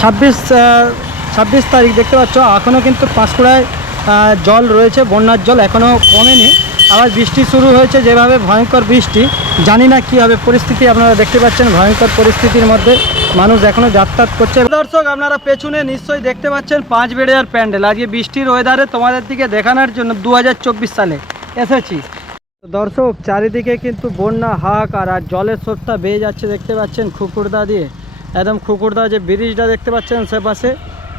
ছাব্বিশ ছাব্বিশ তারিখ দেখতে পাচ্ছ এখনও কিন্তু পাঁশকুড়ায় জল রয়েছে, বন্যার জল এখনও কমেনি। আবার বৃষ্টি শুরু হয়েছে, যেভাবে ভয়ঙ্কর বৃষ্টি, জানি না কী হবে পরিস্থিতি আপনারা দেখতে পাচ্ছেন, ভয়ঙ্কর পরিস্থিতির মধ্যে মানুষ এখনও যাতায়াত করছে। দর্শক, আপনারা পেছনে নিশ্চয়ই দেখতে পাচ্ছেন পাঁচ বেড়েয়ার প্যান্ডেল। আজকে বৃষ্টির ওয়েদারে তোমাদের দিকে দেখানোর জন্য দু হাজার চব্বিশ সালে এসেছি। দর্শক, চারিদিকে কিন্তু বন্যা, হাহাকার, আর জলের স্রোতটা বেয়ে যাচ্ছে, দেখতে পাচ্ছেন খুকুরদা দিয়ে। একদম খুকুরদা যে ব্রিজটা দেখতে পাচ্ছেন সে পাশে।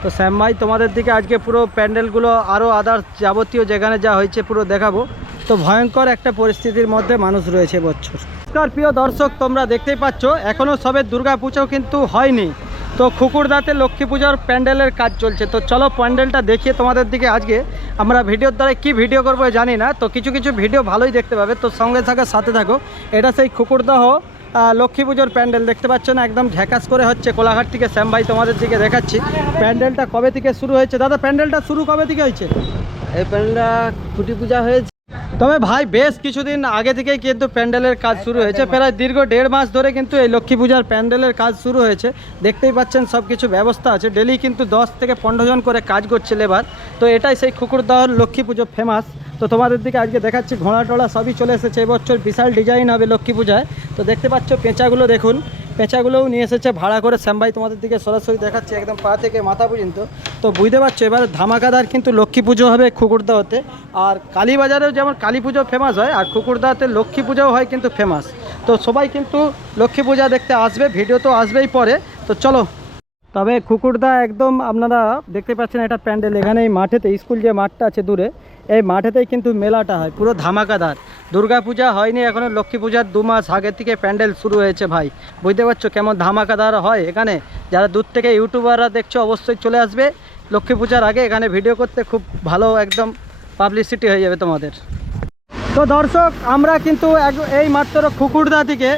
তো শ্যাম ভাই, তোমাদের দিকে আজকে পুরো প্যান্ডেলগুলো আরও আদার্স যাবতীয় যেখানে যা হয়েছে পুরো দেখাবো। তো ভয়ঙ্কর একটা পরিস্থিতির মধ্যে মানুষ রয়েছে বছর। নমস্কার প্রিয় দর্শক, তোমরা দেখতেই পাচ্ছ এখনও সবে দুর্গা পুজো কিন্তু হয়নি। তো খুকুরদাতে লক্ষ্মী পূজার প্যান্ডেলের কাজ চলছে। তো চলো প্যান্ডেলটা দেখিয়ে তোমাদের দিকে আজকে আমরা ভিডিওর দ্বারা কি ভিডিও করব জানি না। তো কিছু কিছু ভিডিও ভালোই দেখতে পাবে। তো সঙ্গে থাকার সাথে থাকো। এটা সেই খুকুরদাহ লক্ষ্মী পুজোর প্যান্ডেল দেখতে পাচ্ছ না একদম ঝ্যাকাস করে হচ্ছে কোলাঘাট থেকে শ্যাম ভাই তোমাদের দিকে দেখাচ্ছি। প্যান্ডেলটা কবে থেকে শুরু হয়েছে? দাদা প্যান্ডেলটা শুরু কবে থেকে হয়েছে? এই প্যান্ডেলটা খুঁটি পূজা হয়েছে। তবে ভাই বেশ কিছুদিন আগে থেকেই কিন্তু প্যান্ডেলের কাজ শুরু হয়েছে। প্রায় দীর্ঘ দেড় মাস ধরে কিন্তু এই লক্ষ্মী পূজার প্যান্ডেলের কাজ শুরু হয়েছে। দেখতেই পাচ্ছেন সব কিছু ব্যবস্থা আছে। ডেলি কিন্তু দশ থেকে পনেরো জন করে কাজ করছে লেবার। তো এটাই সেই খুকুরদহর লক্ষ্মী পুজো ফেমাস তো তোমাদের দিকে আজকে দেখাচ্ছি ঘোড়া টোড়া সবই চলে এসেছে। এবছর বিশাল ডিজাইন হবে লক্ষ্মী পূজায়। তো দেখতে পাচ্ছ পেঁচাগুলো দেখুন। পেঁচাগুলোও নিয়ে এসেছে ভাড়া করে। শ্যামভাই তোমাদের দিকে সরাসরি দেখাচ্ছে, একদম পা থেকে মাথা পর্যন্ত। তো বুঝতে পারছ, এবার ধামাকাদার কিন্তু লক্ষ্মী পুজো হবে খুকুরদাহতে আর কালীবাজারেও যেমন কালী পুজো ফেমাস হয়, আর খুকুরদাহতে লক্ষ্মী পুজোও হয় কিন্তু ফেমাস তো সবাই কিন্তু লক্ষ্মী পূজা দেখতে আসবে, ভিডিও তো আসবেই পরে। তো চলো তবে কুকুরদা একদম আপনারা দেখতে পাচ্ছেন এটা প্যান্ডেল। এখানে এই মাঠেতে, স্কুল যে মাঠটা আছে দূরে, এই মাঠেতেই কিন্তু মেলাটা হয়, পুরো ধামাকাদার। দুর্গা পূজা হয়নি এখনও, লক্ষ্মী পূজার দু মাস আগের থেকে প্যান্ডেল শুরু হয়েছে ভাই। বুঝতে পারছ কেমন ধামাকাদার হয় এখানে? যারা দূর থেকে ইউটিউবাররা দেখছ অবশ্যই চলে আসবে। লক্ষ্মী পূজার আগে এখানে ভিডিও করতে খুব ভালো একদম পাবলিসিটি হয়ে যাবে তোমাদের। তো দর্শক, আমরা কিন্তু এই মাত্র খুকুরদা থেকে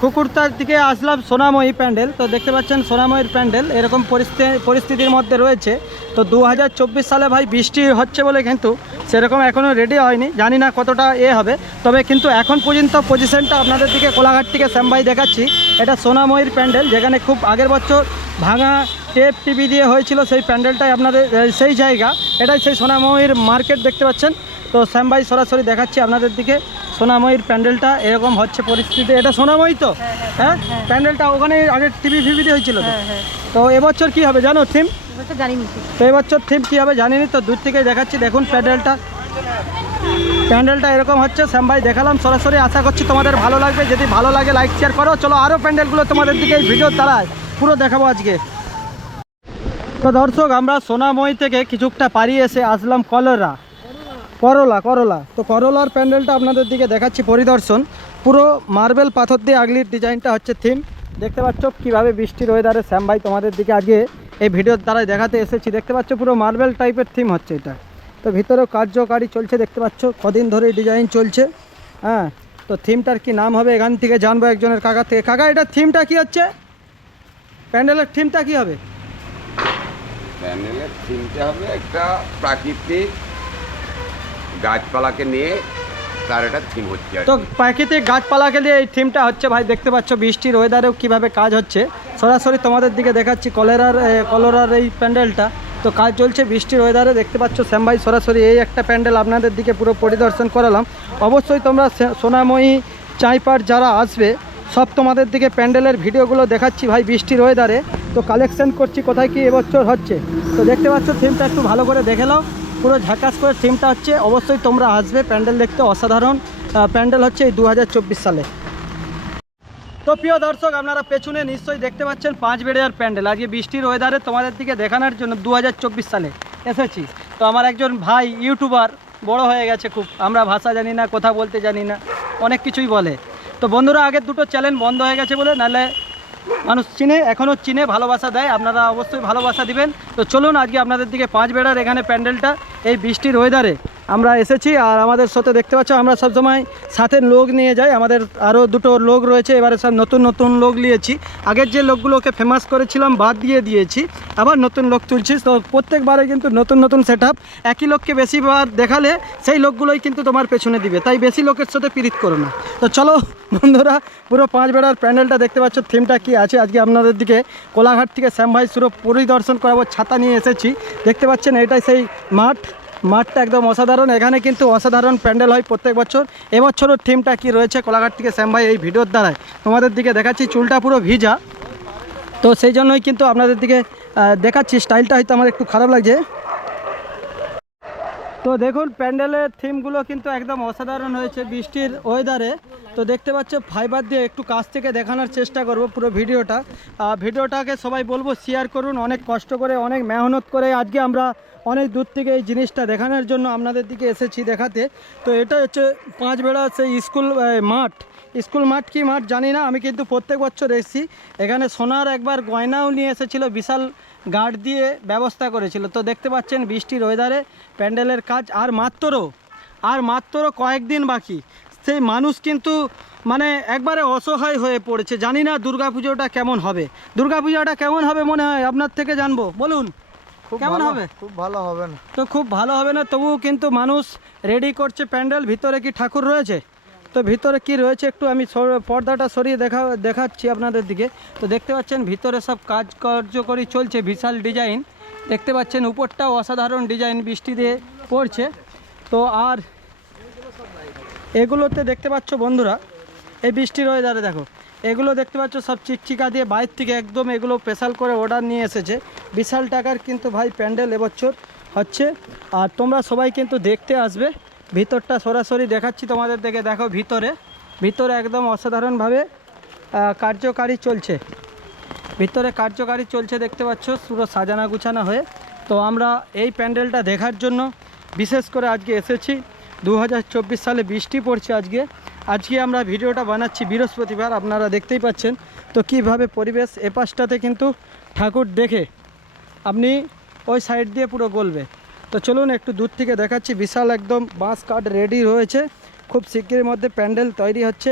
খুকুরদার দিকে আসলাম সোনাময়ী প্যান্ডেল। তো দেখতে পাচ্ছেন সোনাময়ীর প্যান্ডেল এরকম পরিস্থিতি, পরিস্থিতির মধ্যে রয়েছে। তো দু হাজার চব্বিশ সালে ভাই বৃষ্টি হচ্ছে বলে কিন্তু সেরকম এখনও রেডি হয়নি। জানি না কতটা এ হবে। তবে কিন্তু এখন পর্যন্ত পজিশনটা আপনাদের দিকে কোলাঘাট থেকে শ্যামভাই দেখাচ্ছি। এটা সোনাময়ীর প্যান্ডেল, যেখানে খুব আগের বছর ভাঙা টেপ টিভি দিয়ে হয়েছিল সেই প্যান্ডেলটাই আপনাদের সেই জায়গা। এটাই সেই সোনাময়ীর মার্কেট, দেখতে পাচ্ছেন। তো শ্যাম ভাই সরাসরি দেখাচ্ছি আপনাদের দিকে। সোনাময়ীর প্যান্ডেলটা এরকম হচ্ছে পরিস্থিতি এটা সোনাময়ী তো? হ্যাঁ প্যান্ডেলটা ওখানে আগে টিভি ফিভিতে হয়েছিল তো? এবছর কি হবে জানো থিম? তো এবছর থিম কী হবে জানিনি তো দূর থেকেই দেখাচ্ছি। দেখুন প্যান্ডেলটা। প্যান্ডেলটা এরকম হচ্ছে শ্যাম ভাই দেখালাম। সরাসরি আশা করছি তোমাদের ভালো লাগবে। যদি ভালো লাগে লাইক শেয়ার করো। চলো আরও প্যান্ডেলগুলো তোমাদের দিকে এই ভিডিওর দ্বারায় পুরো দেখাবো আজকে। তো দর্শক আমরা সোনাময়ী থেকে কিছুটা পারিয়ে এসে আসলাম কলরা। করলা করলা। তো করলার প্যান্ডেলটা আপনাদের দিকে দেখাচ্ছি পরিদর্শন। পুরো মার্বেল পাথর দিয়ে আগলির ডিজাইনটা হচ্ছে থিম। দেখতে পাচ্ছ কীভাবে বৃষ্টির ওয়েদারে শ্যাম ভাই তোমাদের দিকে আজকে এই ভিডিওর দ্বারাই দেখাতে এসেছি। দেখতে পাচ্ছ পুরো মার্বেল টাইপের থিম হচ্ছে এটা। তো ভিতরেও কার্যকারী চলছে, দেখতে পাচ্ছ কদিন ধরে ডিজাইন চলছে। হ্যাঁ তো থিমটার কি নাম হবে এখান থেকে জানব একজনের কাকা থেকে। কাকা, এটা থিমটা কি হচ্ছে? প্যান্ডেলের থিমটা কি হবে? প্যান্ডেলের থিমটা হবে একটা প্রাকৃতিক গাছপালাকে নিয়ে তার একটা থিম হচ্ছে তো প্রাকৃতিক গাছপালাকে দিয়ে এই থিমটা হচ্ছে ভাই দেখতে পাচ্ছ বৃষ্টির ওয়েদারেও কীভাবে কাজ হচ্ছে। সরাসরি তোমাদের দিকে দেখাচ্ছি কলেরার কলোরার এই প্যান্ডেলটা তো কাজ চলছে বৃষ্টির ওয়েদারে দেখতে পাচ্ছ শ্যাম ভাই সরাসরি এই একটা প্যান্ডেল আপনাদের দিকে পুরো পরিদর্শন করালাম। অবশ্যই তোমরা সোনাময়ী চাইপার যারা আসবে সব তোমাদের দিকে প্যান্ডেলের ভিডিওগুলো দেখাচ্ছি ভাই বৃষ্টির ওয়েদারে তো কালেকশন করছি কোথায় কি এবছর হচ্ছে। তো দেখতে পাচ্ছ থিমটা একটু ভালো করে দেখে নাও। পুরো ঝাঁকাস করে থিমটা হচ্ছে, অবশ্যই তোমরা আসবে, প্যান্ডেল দেখতে অসাধারণ। প্যান্ডেল হচ্ছে এই দু হাজার চব্বিশ সালে। তো প্রিয় দর্শক, আপনারা পেছনে নিশ্চয়ই দেখতে পাচ্ছেন পাঁচ বেড়েয়ার প্যান্ডেল। আজকে বৃষ্টির ওয়েদারে তোমাদের দিকে দেখানোর জন্য দু হাজার চব্বিশ সালে এসেছি। তো আমার একজন ভাই ইউটিউবার, বড় হয়ে গেছে খুব। আমরা ভাষা জানি না, কথা বলতে জানি না, অনেক কিছুই বলে। তো বন্ধুরা, আগের দুটো চ্যানেল বন্ধ হয়ে গেছে বলে, নাহলে মানুষ চিনে এখনও চিনে, ভালোবাসা দেয়, আপনারা অবশ্যই ভালোবাসা দিবেন। তো চলুন, আজকে আপনাদের দিকে পাঁচ বেড়ার এখানে প্যান্ডেলটা, এই বৃষ্টির ওয়েদারে আমরা এসেছি আর আমাদের সাথে দেখতে পাচ্ছ, আমরা সবসময় সাথে লোক নিয়ে যাই। আমাদের আরও দুটো লোক রয়েছে, এবারে সব নতুন নতুন লোক নিয়েছি। আগের যে লোকগুলোকে ফেমাস করেছিলাম, বাদ দিয়ে দিয়েছি। আবার নতুন লোক তুলছি। তো প্রত্যেকবারে কিন্তু নতুন নতুন সেট একই লোককে বেশিবার দেখালে সেই লোকগুলোই কিন্তু তোমার পেছনে দিবে। তাই বেশি লোকের সাথে পিরিত করো না। তো চলো বন্ধুরা, পুরো পাঁচ বেড়ার প্যান্ডেলটা দেখতে পাচ্ছ থিমটা কি আছে? আজকে আপনাদের দিকে কোলাঘাট থেকে শ্যাম ভাই সুরো পরিদর্শন করাবো, ছাতা নিয়ে এসেছি। দেখতে পাচ্ছেন, এটাই সেই মাঠ। মাঠটা একদম অসাধারণ। এখানে কিন্তু অসাধারণ প্যান্ডেল হয় প্রত্যেক বছর। এবছরও থিমটা কি রয়েছে কোলাঘাট থেকে শ্যাম ভাই এই ভিডিওর দ্বারায়। তোমাদের দিকে দেখাচ্ছি, চুলটা পুরো ভিজা। তো সেই জন্যই কিন্তু আপনাদের দিকে দেখাচ্ছি, স্টাইলটা হয়তো আমার একটু খারাপ লাগছে। তো দেখুন, প্যান্ডেলের থিমগুলো কিন্তু একদম অসাধারণ হয়েছে বৃষ্টির ওয়েদারে। তো দেখতে পাচ্ছ, ফাইবার দিয়ে একটু কাছ থেকে দেখানোর চেষ্টা করব পুরো ভিডিওটা। ভিডিওটাকে সবাই বলব শেয়ার করুন, অনেক কষ্ট করে, অনেক মেহনত করে আজকে আমরা অনেক দূর থেকে এই জিনিসটা দেখানোর জন্য আপনাদের দিকে এসেছি দেখাতে। তো এটা হচ্ছে পাঁচ বেড়া সেই স্কুল মাঠ। স্কুল মাঠ কি মাঠ জানি না, আমি কিন্তু প্রত্যেক বছর এসেছি। এখানে সোনার একবার গয়নাও নিয়ে এসেছিল বিশাল গার্ড দিয়ে ব্যবস্থা করেছিল। তো দেখতে পাচ্ছেন বৃষ্টির ওয়েদারে প্যান্ডেলের কাজ আর মাত্র আর মাত্র কয়েকদিন বাকি। সেই মানুষ কিন্তু মানে একবারে অসহায় হয়ে পড়েছে। জানি না দুর্গাপুজোটা কেমন হবে। দুর্গাপুজোটা কেমন হবে মনে হয় আপনার থেকে জানব। বলুন কেমন হবে? খুব ভালো হবে না। তো খুব ভালো হবে না তবু কিন্তু মানুষ রেডি করছে। প্যান্ডেল ভিতরে কি ঠাকুর রয়েছে? তো ভিতরে কি রয়েছে একটু আমি পর্দাটা সরিয়ে দেখা দেখাচ্ছি আপনাদের দিকে। তো দেখতে পাচ্ছেন ভিতরে সব কাজ কার্যকরী চলছে, বিশাল ডিজাইন। দেখতে পাচ্ছেন উপরটাও অসাধারণ ডিজাইন বৃষ্টি দিয়ে পড়ছে। তো আর এগুলোতে দেখতে পাচ্ছ বন্ধুরা, এই বৃষ্টির ওয়েদারে দেখো। এগুলো দেখতে পাচ্ছ সব চিকচিকা দিয়ে বাইরে থেকে একদম এগুলো স্পেশাল করে অর্ডার নিয়ে এসেছে। বিশাল টাকার কিন্তু ভাই প্যান্ডেল এবছর হচ্ছে। আর তোমরা সবাই কিন্তু দেখতে আসবে। ভিতরটা সরাসরি দেখাচ্ছি তোমাদের দেখে দেখো ভিতরে। ভিতরে একদম অসাধারণভাবে কার্যকারী চলছে। ভিতরে কার্যকারী চলছে দেখতে পাচ্ছ, পুরো সাজানা গুছানো হয়ে। তো আমরা এই প্যান্ডেলটা দেখার জন্য বিশেষ করে আজকে এসেছি। দু হাজার চব্বিশ সালে বৃষ্টি পড়ছে আজকে। আজকে আমরা ভিডিওটা বানাচ্ছি বৃহস্পতিবার, আপনারা দেখতেই পাচ্ছেন। তো কীভাবে পরিবেশ এপাশটাতে কিন্তু ঠাকুর দেখে, আপনি ওই সাইড দিয়ে পুরো গলবে। তো চলুন একটু দূর থেকে দেখাচ্ছি। বিশাল একদম বাঁশ কাঠ রেডি রয়েছে। খুব শীঘ্রের মধ্যে প্যান্ডেল তৈরি হচ্ছে।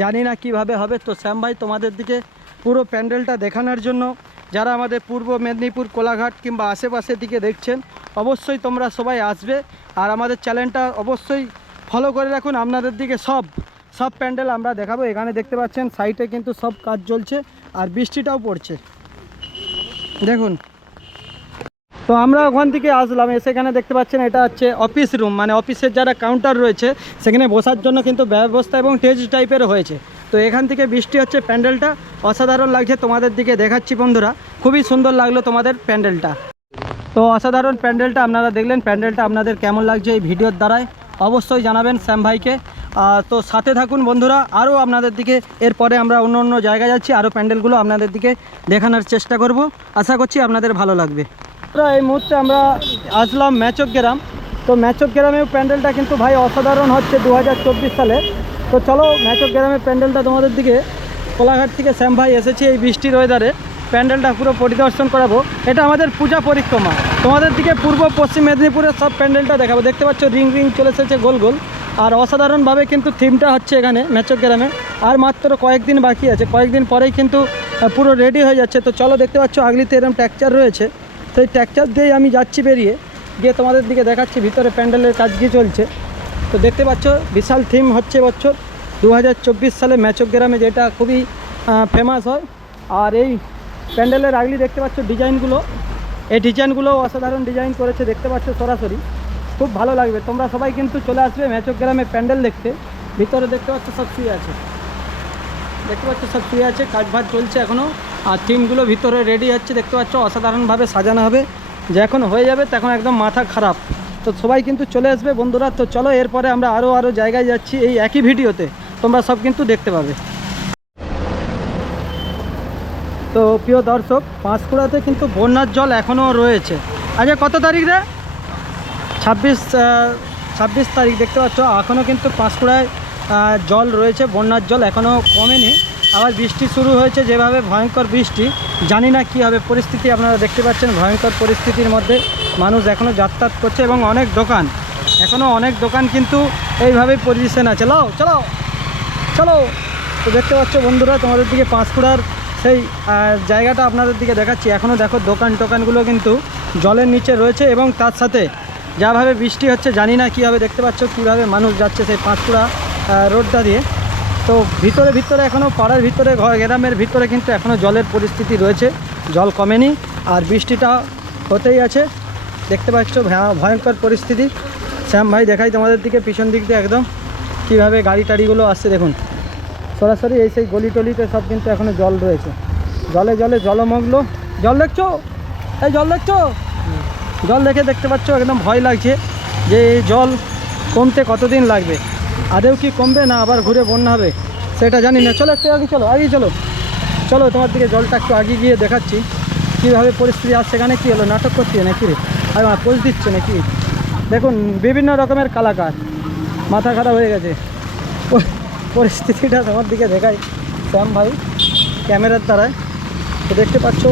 জানি না কীভাবে হবে। তো শ্যাম ভাই, তোমাদের দিকে পুরো প্যান্ডেলটা দেখানোর জন্য যারা আমাদের পূর্ব মেদিনীপুর কোলাঘাট কিংবা আশেপাশের দিকে দেখছেন, অবশ্যই তোমরা সবাই আসবে। আর আমাদের চ্যানেলটা অবশ্যই ফলো করে রাখুন। আপনাদের দিকে সব সব প্যান্ডেল আমরা দেখাবো। এখানে দেখতে পাচ্ছেন সাইটে কিন্তু সব কাজ চলছে। আর বৃষ্টিটাও পড়ছে। দেখুন তো আমরা ওখান থেকে আসলাম এসে এখানে দেখতে পাচ্ছেন এটা হচ্ছে অফিস রুম মানে অফিসের যারা কাউন্টার রয়েছে, সেখানে বসার জন্য কিন্তু ব্যবস্থা এবং টেজ টাইপের হয়েছে। তো এখান থেকে বৃষ্টি হচ্ছে প্যান্ডেলটা, অসাধারণ লাগছে তোমাদের দিকে দেখাচ্ছি বন্ধুরা, খুবই সুন্দর লাগল তোমাদের প্যান্ডেলটা। তো অসাধারণ প্যান্ডেলটা আপনারা দেখলেন, প্যান্ডেলটা আপনাদের কেমন লাগছে এই ভিডিওর দ্বারাই অবশ্যই জানাবেন শ্যাম ভাইকে। তো সাথে থাকুন বন্ধুরা, আরও আপনাদের দিকে, এরপরে আমরা অন্য অন্য জায়গায় যাচ্ছি, আরও প্যান্ডেলগুলো আপনাদের দিকে দেখানোর চেষ্টা করব। আশা করছি আপনাদের ভালো লাগবে। তো এই মুহূর্তে আমরা আসলাম ম্যাচক গ্রাম। তো ম্যাচক গ্রামেও প্যান্ডেলটা কিন্তু ভাই অসাধারণ হচ্ছে দু হাজার চব্বিশ সালে। তো চলো ম্যাচক গ্রামের প্যান্ডেলটা তোমাদের দিকে, কোলাঘাট থেকে শ্যাম ভাই এসেছি এই বৃষ্টির ওয়েদারে প্যান্ডেলটা পুরো পরিদর্শন করাবো। এটা আমাদের পূজা পরিক্রমা। তোমাদের দিকে পূর্ব, পশ্চিম মেদিনীপুরের সব প্যান্ডেলটা দেখাবো। দেখতে পাচ্ছ রিং রিং চলে এসেছে গোল গোল। আর অসাধারণভাবে কিন্তু থিমটা হচ্ছে এখানে ম্যাচক গ্রামে। আর মাত্র কয়েকদিন বাকি আছে। কয়েকদিন পরেই কিন্তু পুরো রেডি হয়ে যাচ্ছে। তো চলো দেখতে পাচ্ছ আগলিতে এরকম ট্যাকচার রয়েছে। সেই ট্যাকচার দিয়েই আমি যাচ্ছি বেরিয়ে। গিয়ে তোমাদের দিকে দেখাচ্ছি, ভিতরে প্যান্ডেলের কাজ গিয়ে চলছে। তো দেখতে পাচ্ছ, বিশাল থিম হচ্ছে বছর। দু হাজার চব্বিশ সালে ম্যাচক গ্রামে যেটা খুবই ফেমাস হয়। আর এই প্যান্ডেলের আগলি দেখতে পাচ্ছ ডিজাইনগুলো। এই ডিজাইনগুলো অসাধারণ ডিজাইন করেছে, দেখতে পাচ্ছ সরাসরি। খুব ভালো লাগবে। তোমরা সবাই কিন্তু চলে আসবে ম্যাচক গ্রামে প্যান্ডেল দেখতে। ভিতরে দেখতে পাচ্ছ সব শুয়ে আছে। দেখতে পাচ্ছ সব শুয়ে আছে কাজ বাজ চলছে এখনও আর থিমগুলো ভিতরে রেডি হচ্ছে, দেখতে পাচ্ছ, অসাধারণভাবে সাজানো হবে। যখন হয়ে যাবে, তখন একদম মাথা খারাপ। তো সবাই কিন্তু চলে আসবে, বন্ধুরা। তো চলো, এরপরে আমরা আরও আরও জায়গায় যাচ্ছি এই একই ভিডিওতে। তোমরা সব কিন্তু দেখতে পাবে। তো প্রিয় দর্শক, পাঁশকুড়াতে কিন্তু বন্যার জল এখনও রয়েছে। আচ্ছা কত তারিখ রে? ছাব্বিশ ছাব্বিশ তারিখ, দেখতে পাচ্ছ এখনও কিন্তু পাঁশকুড়ায় জল রয়েছে, বন্যার জল এখনও কমেনি। আবার বৃষ্টি শুরু হয়েছে যেভাবে ভয়ঙ্কর বৃষ্টি জানি না কী হবে পরিস্থিতি আপনারা দেখতে পাচ্ছেন ভয়ঙ্কর পরিস্থিতির মধ্যে মানুষ এখনও যাতায়াত করছে এবং অনেক দোকান এখনও অনেক দোকান কিন্তু এইভাবেই পজিশন আছে। চলো চলো চলো। তো দেখতে পাচ্ছ বন্ধুরা তোমাদের দিকে পাঁশকুড়ার সেই জায়গাটা আপনাদের দিকে দেখাচ্ছি। এখনও দেখো দোকান টোকানগুলো কিন্তু জলের নিচে রয়েছে এবং তার সাথে যাভাবে বৃষ্টি হচ্ছে জানি না কীভাবে দেখতে পাচ্ছ কীভাবে মানুষ যাচ্ছে সেই পাঁশকুড়া আহ, রোডটা দিয়ে। তো ভিতরে ভিতরে এখনও পাড়ার ভিতরে ঘর গ্রামের ভিতরে কিন্তু এখনও জলের পরিস্থিতি রয়েছে। জল কমেনি, আর বৃষ্টিটা হতেই আছে। দেখতে পাচ্ছ, ভয়া- ভয়ঙ্কর পরিস্থিতি। শ্যাম ভাই, দেখাই তোমাদের দিকে, পিছন দিক দিয়ে একদম। কীভাবে গাড়ি টাড়িগুলো আসছে, দেখুন। সরাসরি এই সেই গলি টলিতে সব কিন্তু এখনও জল রয়েছে। জলে জলে জলমগ্ন। জল দেখছ? এই জল দেখছ? জল দেখে দেখতে পাচ্ছ, একদম ভয় লাগছে যে এই জল কমতে কতদিন লাগবে। আদেও কি কমবে না আবার ঘুরে বন্যা হবে? সেটা জানি না। চলো একটু আগে, চলো আগে চলো। চলো, তোমার দিকে জলটা একটু আগে গিয়ে দেখাচ্ছি। কীভাবে পরিস্থিতি আর সেখানে কী হলো? নাটক করছে নাকি রে? আর পোজ দিচ্ছে নাকি? দেখুন, বিভিন্ন রকমের কালাকার। মাথা খারাপ হয়ে গেছে। পরিস্থিতিটা তোমার দিকে দেখাই। শ্যাম ভাই, ক্যামেরার দ্বারায়। তো দেখতে পাচ্ছ,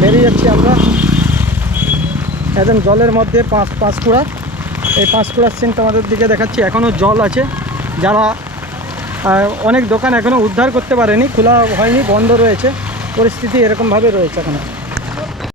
বেরিয়ে যাচ্ছি আমরা। একদম জলের মধ্যে পাঁচ পাঁচকুড়া। এই পাঁশকুড়ার সিন তোমাদের দিকে দেখাচ্ছি। এখনও জল আছে। যারা অনেক দোকান এখনও উদ্ধার করতে পারেনি, খোলা হয়নি, বন্ধ রয়েছে। পরিস্থিতি এরকমভাবে রয়েছে এখন।